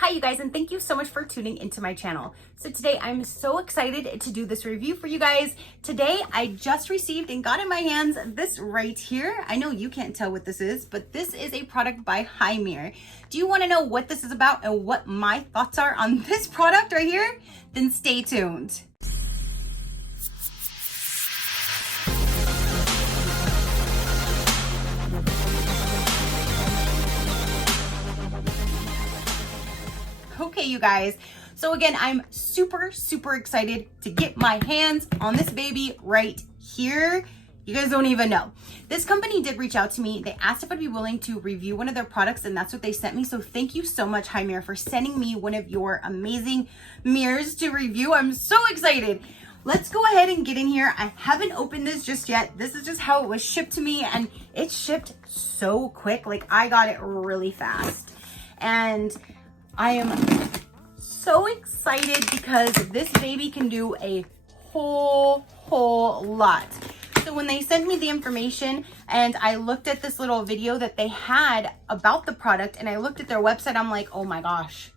Hi you guys, and thank you so much for tuning into my channel. So today I'm so excited to do this review for you guys. Today I just received and got in my hands this right here. I know you can't tell what this is, but this is a product by HiMirror. Do you want to know what this is about and what my thoughts are on this product right here? Then stay tuned. Okay, you guys. So again, I'm super excited to get my hands on this baby right here. You guys don't even know. This company did reach out to me. They asked if I'd be willing to review one of their products, and that's what they sent me. So thank you so much, HiMirror, for sending me one of your amazing mirrors to review. I'm so excited. Let's go ahead and get in here. I haven't opened this just yet. This is just how it was shipped to me, and it shipped so quick. Like, I got it really fast. And I am so excited because this baby can do a whole lot. So when they sent me the information and I looked at this little video that they had about the product and I looked at their website, I'm like, oh my gosh,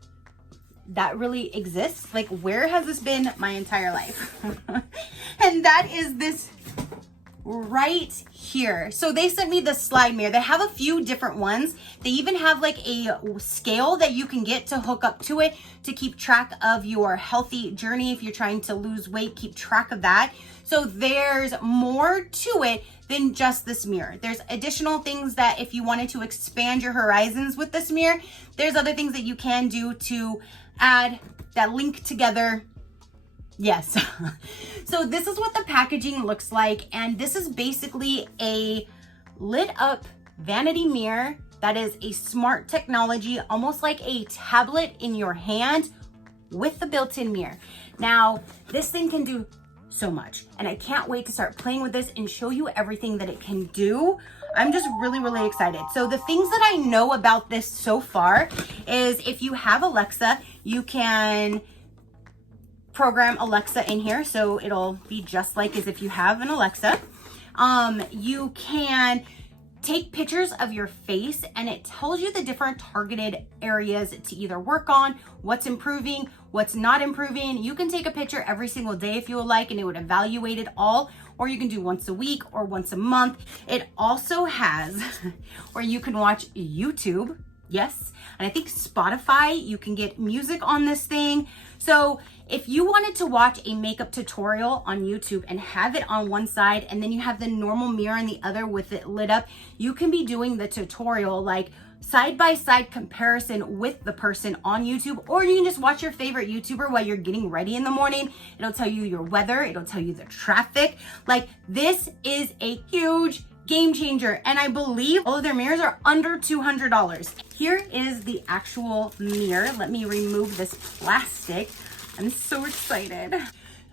that really exists? Like, where has this been my entire life? And that is this right here. So they sent me the slide mirror. They have a few different ones. They even have like a scale that you can get to hook up to it to keep track of your healthy journey. If you're trying to lose weight, keep track of that. So there's more to it than just this mirror. There's additional things that if you wanted to expand your horizons with this mirror, there's other things that you can do to add that link together. Yes. So this is what the packaging looks like. And this is basically a lit up vanity mirror that is a smart technology, almost like a tablet in your hand with the built-in mirror. Now, this thing can do so much, and I can't wait to start playing with this and show you everything that it can do. I'm just really excited. So the things that I know about this so far is if you have Alexa, you can program Alexa in here, so it'll be just like as if you have an Alexa. You can take pictures of your face and it tells you the different targeted areas to either work on, what's improving, what's not improving. You can take a picture every single day if you would like, and it would evaluate it all, or you can do once a week or once a month. It also has where you can watch YouTube. Yes, and I think Spotify, you can get music on this thing. So if you wanted to watch a makeup tutorial on YouTube and have it on one side and then you have the normal mirror on the other with it lit up, you can be doing the tutorial like side-by-side comparison with the person on YouTube, or you can just watch your favorite YouTuber while you're getting ready in the morning. It'll tell you your weather, it'll tell you the traffic. Like, this is a huge game changer, and I believe all of their mirrors are under $200. Here is the actual mirror. Let me remove this plastic. I'm so excited.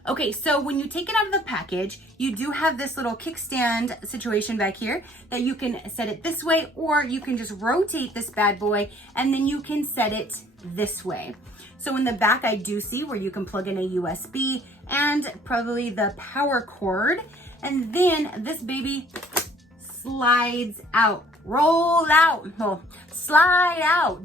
Okay, so when you take it out of the package, you do have this little kickstand situation back here that you can set it this way, or you can just rotate this bad boy and then you can set it this way. So in the back, I do see where you can plug in a USB and probably the power cord, and then this baby slides out, roll out, no, slide out.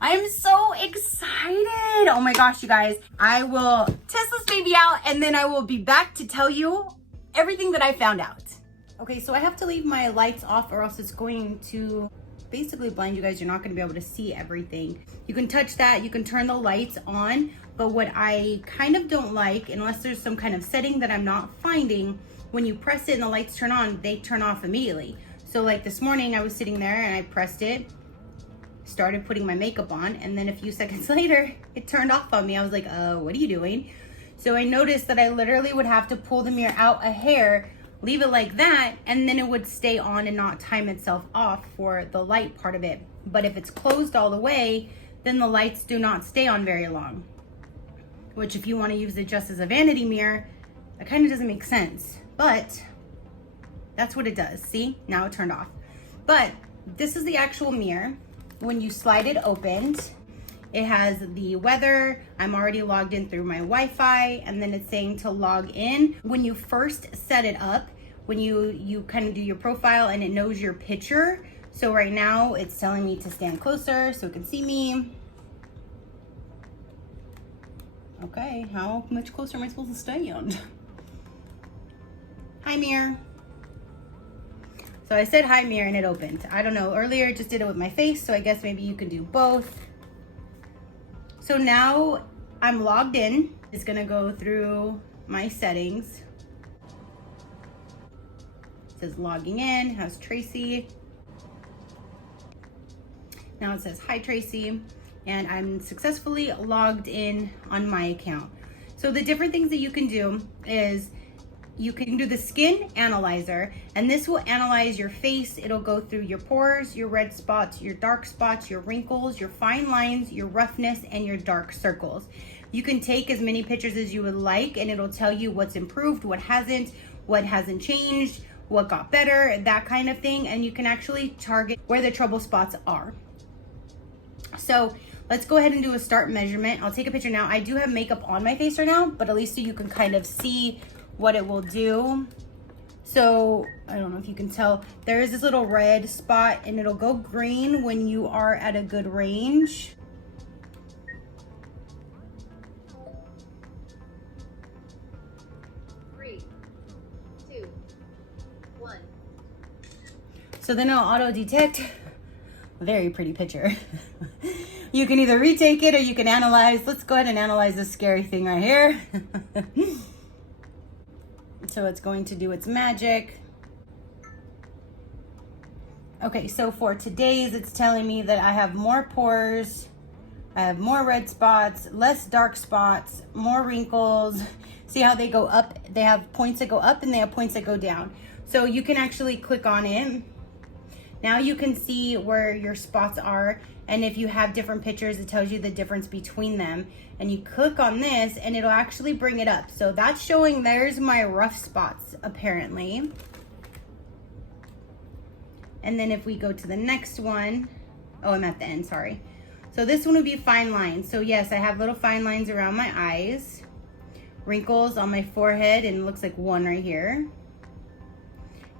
I am so excited. Oh my gosh, you guys. I will test this baby out and then I will be back to tell you everything that I found out. Okay, so I have to leave my lights off or else it's going to basically blind you guys. You're not going to be able to see everything. You can touch that, you can turn the lights on, but what I kind of don't like, unless there's some kind of setting that I'm not finding, when you press it and the lights turn on, they turn off immediately. So like this morning I was sitting there and I pressed it, started putting my makeup on, and then a few seconds later, it turned off on me. I was like, what are you doing? So I noticed that I literally would have to pull the mirror out a hair, leave it like that, and then it would stay on and not time itself off for the light part of it. But if it's closed all the way, then the lights do not stay on very long. Which, if you want to use it just as a vanity mirror, that kind of doesn't make sense. But that's what it does. See, now it turned off. But this is the actual mirror. When you slide it open, it has the weather. I'm already logged in through my Wi-Fi, and then it's saying to log in. When you first set it up, when you kind of do your profile and it knows your picture. So right now it's telling me to stand closer so it can see me. Okay, how much closer am I supposed to stand? Hi, mirror. So I said hi, mirror, and it opened. I don't know, earlier I just did it with my face, so I guess maybe you can do both. So now I'm logged in. It's gonna go through my settings. It says logging in, has Tracy. Now it says hi Tracy, and I'm successfully logged in on my account. So the different things that you can do is you can do the skin analyzer, and this will analyze your face. It'll go through your pores, your red spots, your dark spots, your wrinkles, your fine lines, your roughness, and your dark circles. You can take as many pictures as you would like, and it'll tell you what's improved, what hasn't changed, what got better, that kind of thing. And you can actually target where the trouble spots are. So let's go ahead and do a start measurement. I'll take a picture now. I do have makeup on my face right now, but at least so you can kind of see what it will do. So I don't know if you can tell, there is this little red spot, and it'll go green when you are at a good range. Three, two, one. So then it'll auto detect. Very pretty picture. You can either retake it or you can analyze. Let's go ahead and analyze this scary thing right here. So it's going to do its magic. Okay, so for today's, it's telling me that I have more pores, I have more red spots, less dark spots, more wrinkles. See how they go up? They have points that go up and they have points that go down. So you can actually click on it. Now you can see where your spots are, and if you have different pictures, it tells you the difference between them. And you click on this and it'll actually bring it up. So that's showing there's my rough spots apparently. And then if we go to the next one, oh, I'm at the end, sorry. So this one would be fine lines. So yes, I have little fine lines around my eyes, wrinkles on my forehead, and it looks like one right here.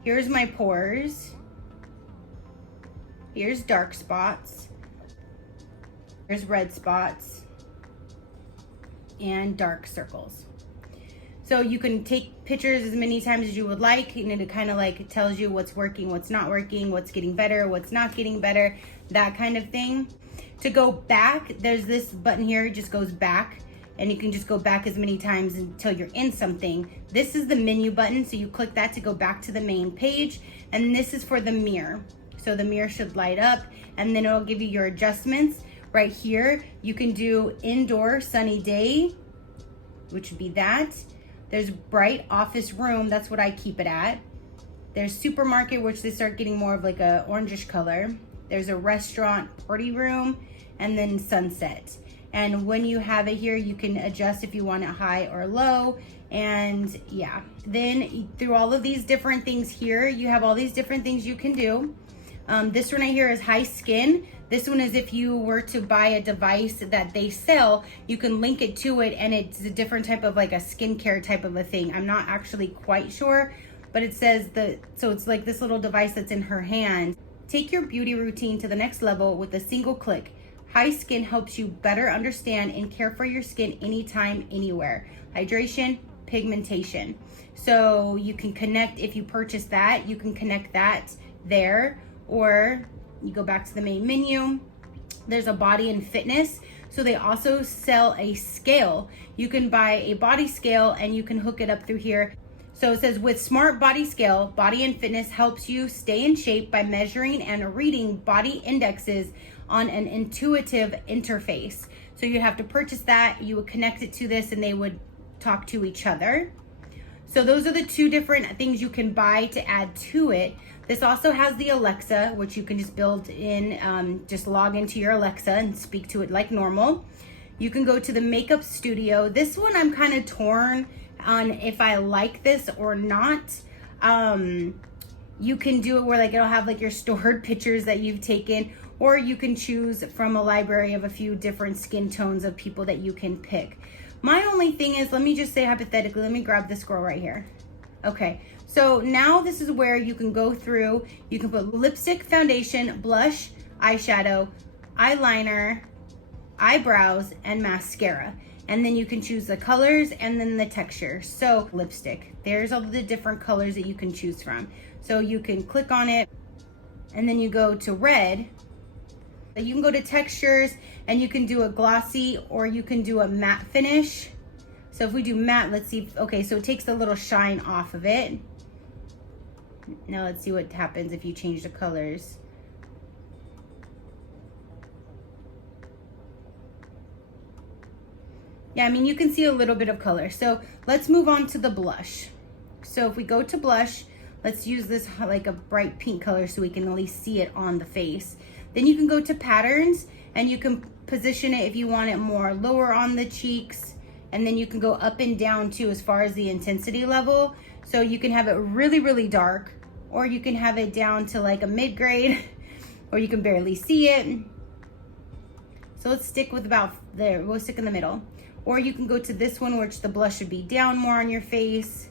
Here's my pores. Here's dark spots. Here's red spots and dark circles. So you can take pictures as many times as you would like, and it kind of like tells you what's working, what's not working, what's getting better, what's not getting better, that kind of thing. To go back, there's this button here, it just goes back, and you can just go back as many times until you're in something. This is the menu button, so you click that to go back to the main page, and this is for the mirror. So the mirror should light up, and then it'll give you your adjustments. Right here, you can do indoor sunny day, which would be that. There's bright office room, that's what I keep it at. There's supermarket, which they start getting more of like a orangish color. There's a restaurant party room, and then sunset. And when you have it here, you can adjust if you want it high or low. And yeah, then through all of these different things here, you have all these different things you can do. This one right here is high skin. This one is if you were to buy a device that they sell, you can link it to it, and it's a different type of like a skincare type of a thing. I'm not actually quite sure, but it says so it's like this little device that's in her hand. Take your beauty routine to the next level with a single click. High Skin helps you better understand and care for your skin anytime, anywhere. Hydration, pigmentation. So you can connect, if you purchase that, you can connect that there, or you go back to the main menu. There's a body and fitness. So they also sell a scale. You can buy a body scale and you can hook it up through here. So it says with Smart Body Scale, Body and Fitness helps you stay in shape by measuring and reading body indexes on an intuitive interface. So you have to purchase that, you would connect it to this, and they would talk to each other. So those are the two different things you can buy to add to it. This also has the Alexa, which you can just build in, just log into your Alexa and speak to it like normal. You can go to the makeup studio. This one I'm kind of torn on if I like this or not. You can do it where like it'll have like your stored pictures that you've taken, or you can choose from a library of a few different skin tones of people that you can pick. My only thing is, let me just say hypothetically, let me grab this girl right here. Okay, so now this is where you can go through, you can put lipstick, foundation, blush, eyeshadow, eyeliner, eyebrows, and mascara. And then you can choose the colors and then the texture. So lipstick, there's all the different colors that you can choose from. So you can click on it and then you go to red. You can go to textures and you can do a glossy or you can do a matte finish. So if we do matte, let's see, okay, so it takes the little shine off of it. Now let's see what happens if you change the colors. Yeah, I mean, you can see a little bit of color. So let's move on to the blush. So if we go to blush, let's use this like a bright pink color so we can at least see it on the face. Then you can go to patterns and you can position it if you want it more lower on the cheeks. And then you can go up and down too as far as the intensity level. So you can have it really, really dark, or you can have it down to like a mid-grade, or you can barely see it. So let's stick with about there. We'll stick in the middle. Or you can go to this one, which the blush should be down more on your face.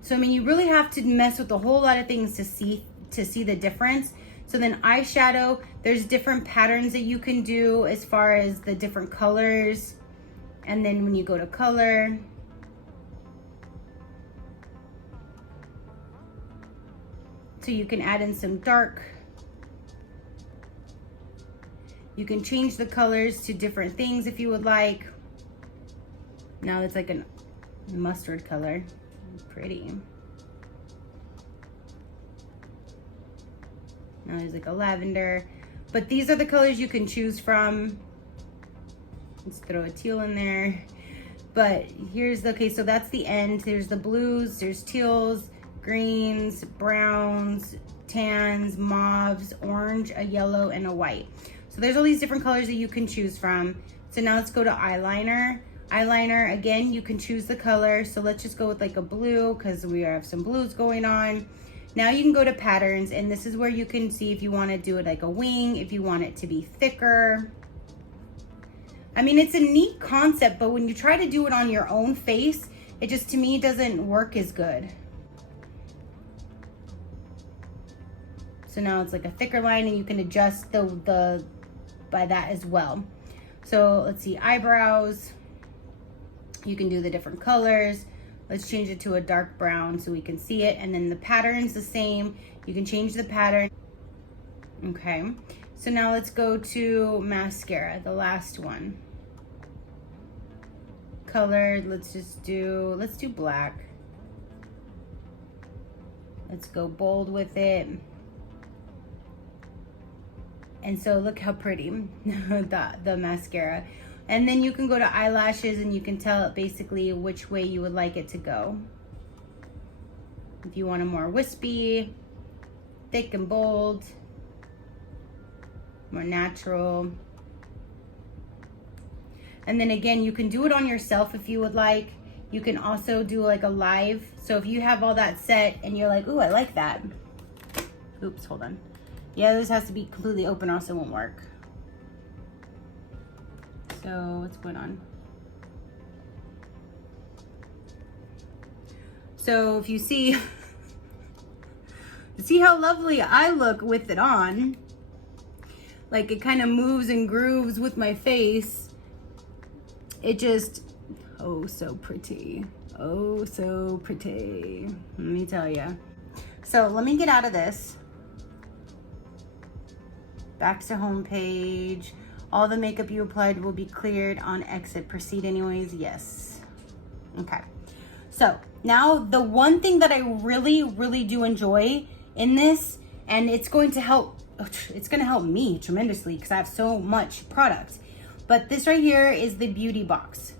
So, I mean, you really have to mess with a whole lot of things to see the difference. So then eyeshadow, there's different patterns that you can do as far as the different colors. And then when you go to color, so you can add in some dark. You can change the colors to different things if you would like. Now it's like a mustard color. Pretty. Now there's like a lavender. But these are the colors you can choose from. Let's throw a teal in there. But here's the, okay, so that's the end. There's the blues, there's teals, greens, browns, tans, mauves, orange, a yellow, and a white. So there's all these different colors that you can choose from. So now let's go to eyeliner. Eyeliner, again, you can choose the color. So let's just go with like a blue because we have some blues going on. Now you can go to patterns, and this is where you can see if you want to do it like a wing, if you want it to be thicker. I mean, it's a neat concept, but when you try to do it on your own face, it just, to me, doesn't work as good. So now it's like a thicker line, and you can adjust the by that as well. So let's see, eyebrows. You can do the different colors. Let's change it to a dark brown so we can see it. And then the pattern's the same. You can change the pattern. Okay, so now let's go to mascara, the last one. Color, let's do black. Let's go bold with it. And so look how pretty the mascara. And then you can go to eyelashes and you can tell it basically which way you would like it to go. If you want a more wispy, thick and bold, more natural. And then again, you can do it on yourself if you would like. You can also do like a live. So if you have all that set and you're like, ooh, I like that. Oops, hold on. Yeah, this has to be completely open or else it won't work. So what's going on? So if you see, see how lovely I look with it on. Like it kind of moves and grooves with my face. It just, oh, so pretty. Oh, so pretty. Let me tell you. So let me get out of this. Back to home page. All the makeup you applied will be cleared on exit. Proceed anyways. Yes. Okay. So now the one thing that I really, really do enjoy in this, and it's going to help me tremendously because I have so much product. But this right here is the beauty box.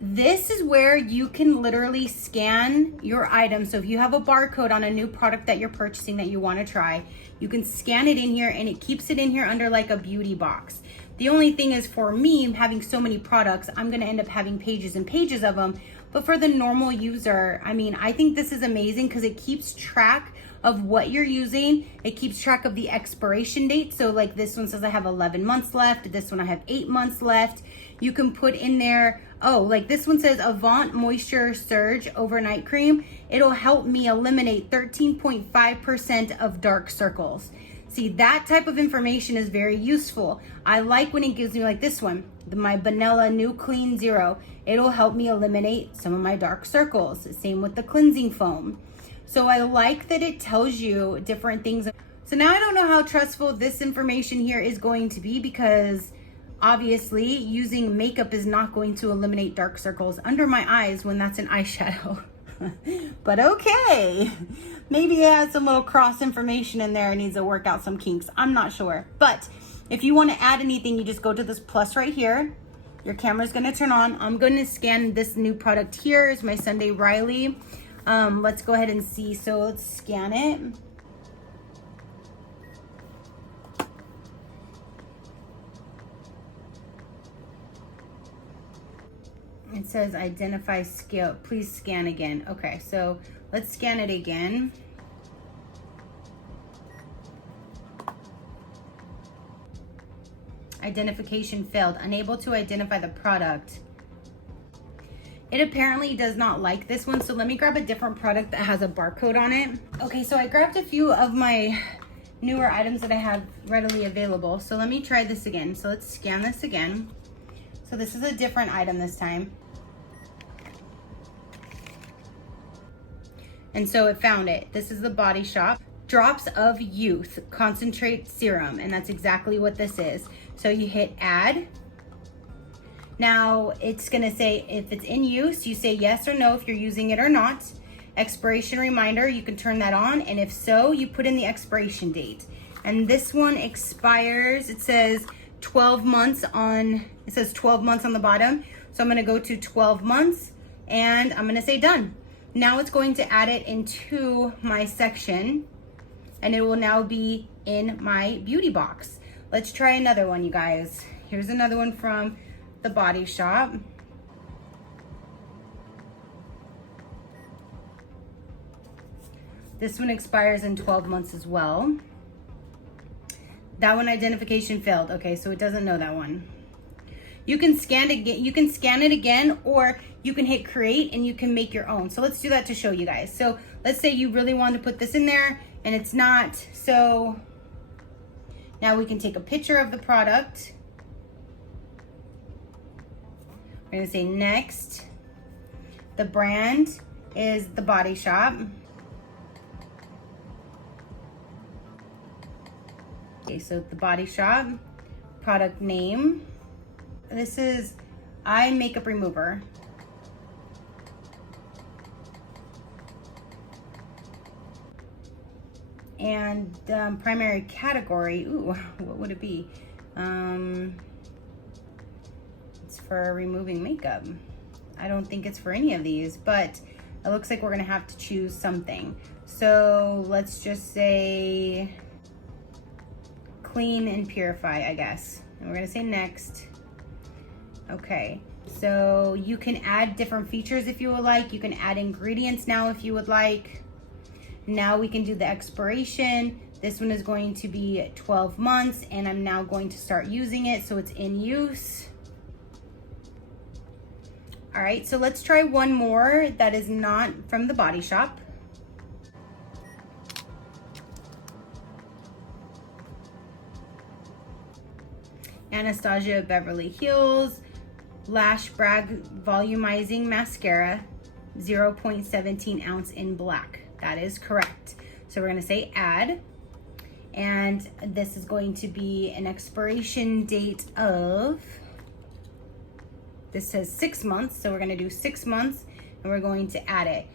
This is where you can literally scan your item. So if you have a barcode on a new product that you're purchasing that you want to try, you can scan it in here and it keeps it in here under like a beauty box. The only thing is, for me, having so many products, I'm going to end up having pages and pages of them. But for the normal user, I mean, I think this is amazing because it keeps track of what you're using. It keeps track of the expiration date. So like this one says I have 11 months left. This one I have 8 months left. You can put in there, oh, like this one says Avant Moisture Surge Overnight Cream. It'll help me eliminate 13.5% of dark circles. See, that type of information is very useful. I like when it gives me like this one, my Vanilla New Clean Zero. It'll help me eliminate some of my dark circles. Same with the cleansing foam. So I like that it tells you different things. So now I don't know how trustful this information here is going to be, because obviously using makeup is not going to eliminate dark circles under my eyes when that's an eyeshadow. But okay, maybe it has some little cross information in there and needs to work out some kinks. I'm not sure. But if you want to add anything, you just go to this plus right here. Your camera's going to turn on. I'm going to scan this new product here. Is my Sunday Riley. Let's go ahead and see. So let's scan it. It says identify scale, please scan again. Okay, so let's scan it again. Identification failed, unable to identify the product. It apparently does not like this one, so let me grab a different product that has a barcode on it. Okay, so I grabbed a few of my newer items that I have readily available. So let me try this again. So let's scan this again. So this is a different item this time. And so it found it. This is the Body Shop Drops of Youth Concentrate Serum, and that's exactly what this is. So you hit add. Now it's gonna say if it's in use, you say yes or no if you're using it or not. Expiration reminder, you can turn that on, and if so, you put in the expiration date. And this one expires, it says 12 months on, it says 12 months on the bottom. So I'm gonna go to 12 months and I'm gonna say done. Now it's going to add it into my section, and it will now be in my beauty box. Let's try another one, you guys. Here's another one from the Body Shop. This one expires in 12 months as well. That one identification failed. Okay, so it doesn't know that one. You can scan it again. You can scan it again, or you can hit create and you can make your own. So let's do that to show you guys. So let's say you really want to put this in there and it's not. So now we can take a picture of the product. We're gonna say next. The brand is the Body Shop. Okay, so the Body Shop, product name. This is eye makeup remover. And primary category, ooh, what would it be? It's for removing makeup. I don't think it's for any of these, but it looks like we're gonna have to choose something. So let's just say clean and purify, I guess. And we're gonna say next. Okay, so you can add different features if you would like. You can add ingredients now if you would like. Now we can do the expiration. This one is going to be 12 months, and I'm now going to start using it, so it's in use. All right, so let's try one more that is not from the Body Shop. Anastasia Beverly Hills Lash Brag Volumizing Mascara, 0.17 ounce in black. That is correct. So we're gonna say add, and this is going to be an expiration date of, this says 6 months, so we're gonna do 6 months, and we're going to add it.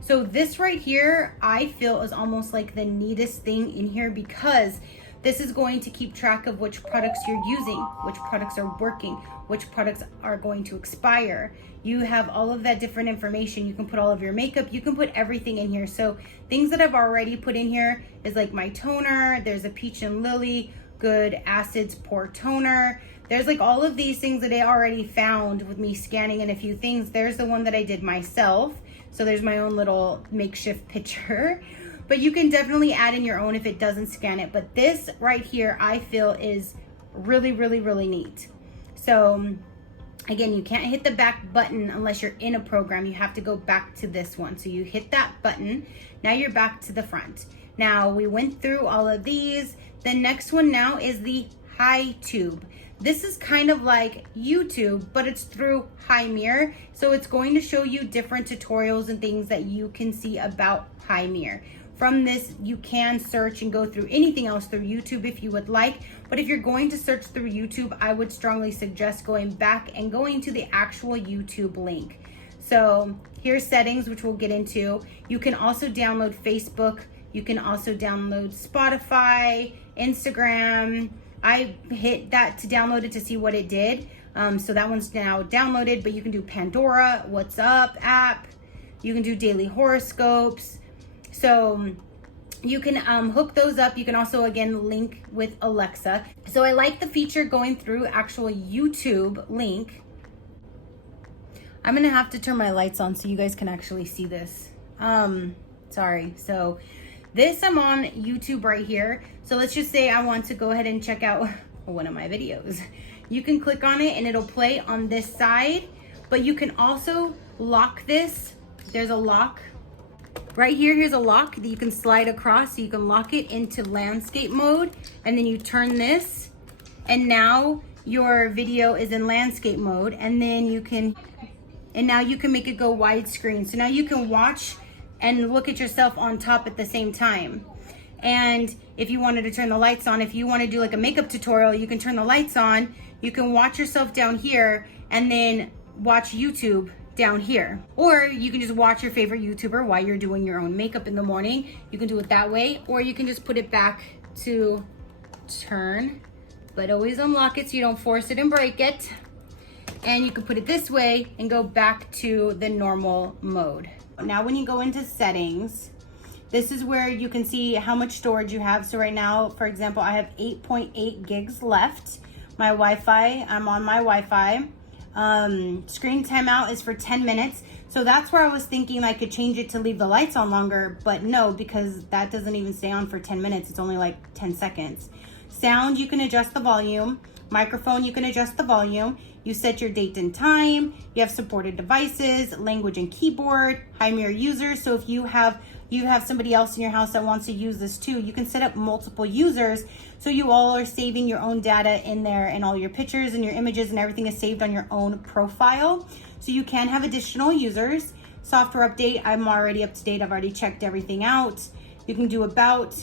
So this right here, I feel is almost like the neatest thing in here, because this is going to keep track of which products you're using, which products are working, which products are going to expire. You have all of that different information. You can put all of your makeup, you can put everything in here. So things that I've already put in here is like my toner, there's a Peach and Lily Good Acids Pore Toner. There's like all of these things that I already found with me scanning in a few things. There's the one that I did myself. So there's my own little makeshift picture. But you can definitely add in your own if it doesn't scan it. But this right here, I feel is really, really, really neat. So again, you can't hit the back button unless you're in a program. You have to go back to this one. So you hit that button. Now you're back to the front. Now we went through all of these. The next one now is the HiTube. This is kind of like YouTube, but it's through HiMirror. So it's going to show you different tutorials and things that you can see about HiMirror. From this, you can search and go through anything else through YouTube if you would like. But if you're going to search through YouTube, I would strongly suggest going back and going to the actual YouTube link. So here's settings, which we'll get into. You can also download Facebook. You can also download Spotify, Instagram. I hit that to download it to see what it did. So that one's now downloaded, but you can do Pandora, What's Up app. You can do daily horoscopes. So you can hook those up. You can also, again, link with Alexa. So I like the feature going through actual YouTube link. I'm gonna have to turn my lights on so you guys can actually see this. Sorry. So this, I'm on YouTube right here. So let's just say I want to go ahead and check out one of my videos. You can click on it and it'll play on this side, but you can also lock this. There's a lock right here. Here's a lock that you can slide across, so you can lock it into landscape mode, and then you turn this and now your video is in landscape mode, and then you can, and now you can make it go widescreen. So now you can watch and look at yourself on top at the same time. And if you wanted to turn the lights on, if you want to do like a makeup tutorial, you can turn the lights on, you can watch yourself down here and then watch YouTube down here. Or you can just watch your favorite YouTuber while you're doing your own makeup in the morning. You can do it that way, or you can just put it back to turn, but always unlock it so you don't force it and break it. And you can put it this way and go back to the normal mode. Now when you go into settings, this is where you can see how much storage you have. So right now, for example, I have 8.8 gigs left. My Wi-Fi, I'm on my Wi-Fi. Screen timeout is for 10 minutes. So that's where I was thinking I could change it to leave the lights on longer, but no, because that doesn't even stay on for 10 minutes. It's only like 10 seconds. Sound, you can adjust the volume. Microphone, you can adjust the volume. You set your date and time. You have supported devices, language and keyboard, HiMirror users. So if you have somebody else in your house that wants to use this too, you can set up multiple users. So you all are saving your own data in there, and all your pictures and your images and everything is saved on your own profile. So you can have additional users. Software update, I'm already up to date. I've already checked everything out. You can do about,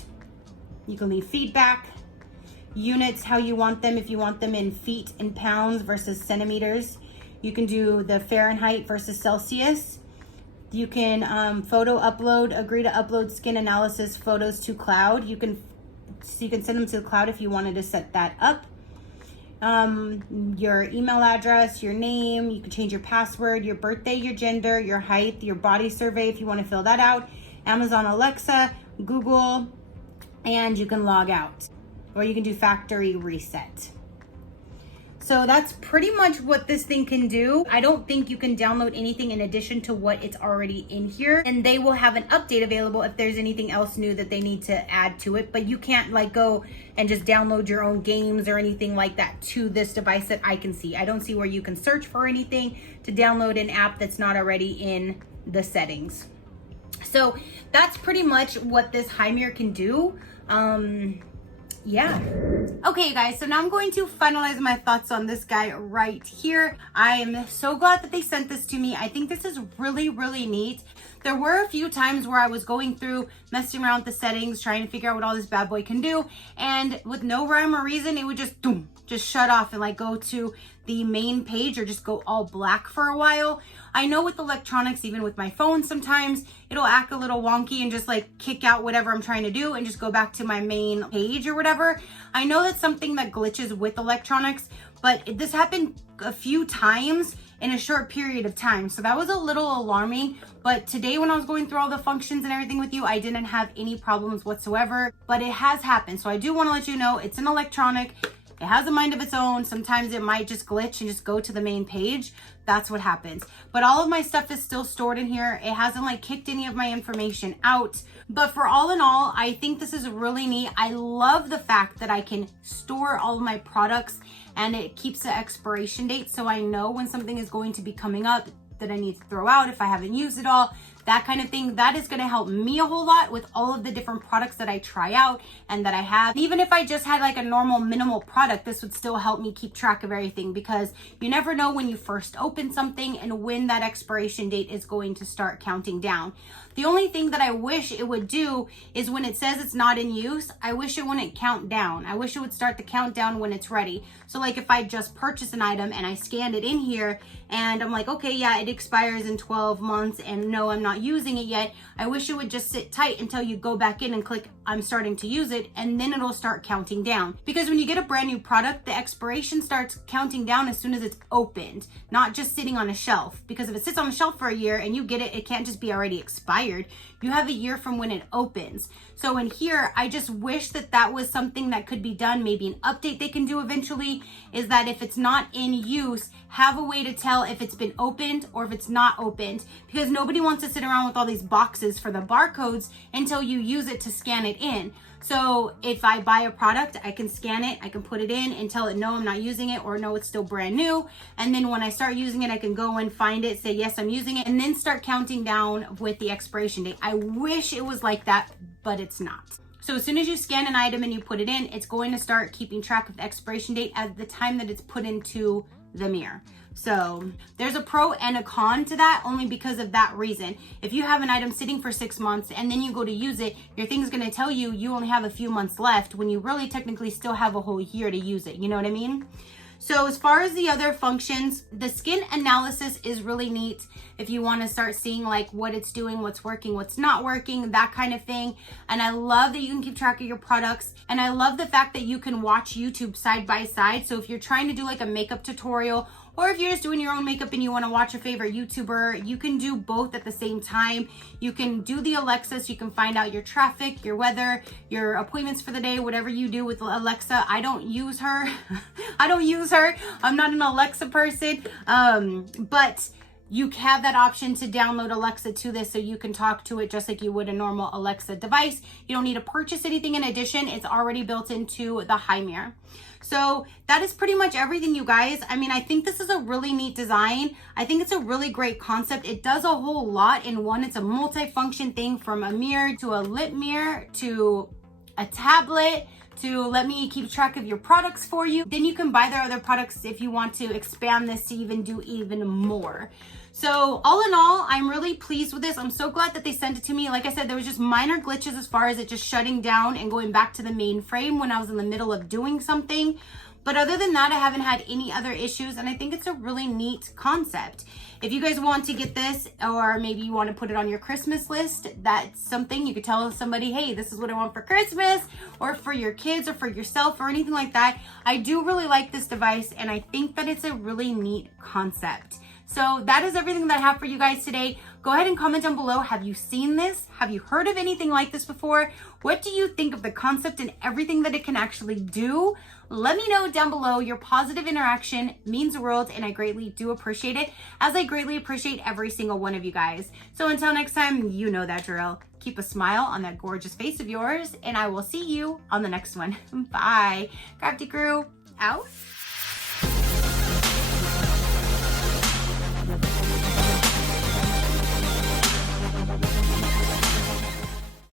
you can leave feedback. Units, how you want them, if you want them in feet and pounds versus centimeters. You can do the Fahrenheit versus Celsius. You can photo upload, agree to upload skin analysis photos to cloud. You can send them to the cloud if you wanted to set that up. Your email address, your name, you can change your password, your birthday, your gender, your height, your body survey if you want to fill that out. Amazon Alexa, Google, and you can log out. Or you can do factory reset. So that's pretty much what this thing can do. I don't think you can download anything in addition to what it's already in here. And they will have an update available if there's anything else new that they need to add to it. But you can't like go and just download your own games or anything like that to this device that I can see. I don't see where you can search for anything to download an app that's not already in the settings. So that's pretty much what this HiMirror can do. Yeah. Okay, guys, so now I'm going to finalize my thoughts on this guy right here. I am so glad that they sent this to me. I think this is really, really neat. There were a few times where I was going through, messing around with the settings, trying to figure out what all this bad boy can do. And with no rhyme or reason, it would just shut off and like go to the main page or just go all black for a while. I know with electronics, even with my phone, sometimes it'll act a little wonky and just like kick out whatever I'm trying to do and just go back to my main page or whatever. I know that's something that glitches with electronics, but this happened a few times in a short period of time. So that was a little alarming. But today when I was going through all the functions and everything with you, I didn't have any problems whatsoever, but it has happened. So I do want to let you know it's an electronic. It has a mind of its own. Sometimes it might just glitch and just go to the main page. That's what happens. But all of my stuff is still stored in here. It hasn't like kicked any of my information out. But for all in all, I think this is really neat. I love the fact that I can store all of my products and it keeps the expiration date, so I know when something is going to be coming up that I need to throw out if I haven't used it all, that kind of thing. That is going to help me a whole lot with all of the different products that I try out and that I have. Even if I just had like a normal minimal product, this would still help me keep track of everything, because you never know when you first open something and when that expiration date is going to start counting down. The only thing that I wish it would do is when it says it's not in use, I wish it wouldn't count down. I wish it would start the countdown when it's ready. So like if I just purchase an item and I scanned it in here and I'm like, okay, yeah, it expires in 12 months and no, I'm not using it yet. I wish it would just sit tight until you go back in and click I'm starting to use it, and then it'll start counting down. Because when you get a brand new product, the expiration starts counting down as soon as it's opened, not just sitting on a shelf. Because if it sits on a shelf for a year and you get it, it can't just be already expired. You have a year from when it opens. So in here, I just wish that that was something that could be done. Maybe an update they can do eventually is that if it's not in use, have a way to tell if it's been opened or if it's not opened, because nobody wants to sit around with all these boxes for the barcodes until you use it to scan it in. So if I buy a product, I can scan it, I can put it in and tell it, no, I'm not using it, or no, it's still brand new. And then when I start using it, I can go and find it, say, yes, I'm using it, and then start counting down with the expiration date. I wish it was like that, but it's not. So as soon as you scan an item and you put it in, it's going to start keeping track of the expiration date at the time that it's put into the mirror. So there's a pro and a con to that, only because of that reason. If you have an item sitting for 6 months and then you go to use it, your thing's going to tell you you only have a few months left when you really technically still have a whole year to use it. You know what I mean? So as far as the other functions, the skin analysis is really neat. If you want to start seeing like what it's doing, what's working, what's not working, that kind of thing. And I love that you can keep track of your products. And I love the fact that you can watch YouTube side by side. So if you're trying to do like a makeup tutorial, or if you're just doing your own makeup and you want to watch your favorite YouTuber, you can do both at the same time. You can do the Alexa, so you can find out your traffic, your weather, your appointments for the day, whatever you do with Alexa. I don't use her. I'm not an Alexa person, but you have that option to download Alexa to this, so you can talk to it just like you would a normal Alexa device. You don't need to purchase anything in addition. It's already built into the HiMirror. So that is pretty much everything, you guys. I mean, I think this is a really neat design. I think it's a really great concept. It does a whole lot in one. It's a multi-function thing, from a mirror to a lip mirror to a tablet to let me keep track of your products for you. Then you can buy their other products if you want to expand this to even do even more. So all in all, I'm really pleased with this. I'm so glad that they sent it to me. Like I said, there was just minor glitches as far as it just shutting down and going back to the main frame when I was in the middle of doing something. But other than that, I haven't had any other issues, and I think it's a really neat concept. If you guys want to get this, or maybe you want to put it on your Christmas list, that's something you could tell somebody, hey, this is what I want for Christmas, or for your kids, or for yourself, or anything like that. I do really like this device, and I think that it's a really neat concept. So that is everything that I have for you guys today. Go ahead and comment down below. Have you seen this? Have you heard of anything like this before? What do you think of the concept and everything that it can actually do? Let me know down below. Your positive interaction means the world, and I greatly do appreciate it, as I greatly appreciate every single one of you guys. So until next time, you know that drill. Keep a smile on that gorgeous face of yours, and I will see you on the next one. Bye. Crafty crew, out.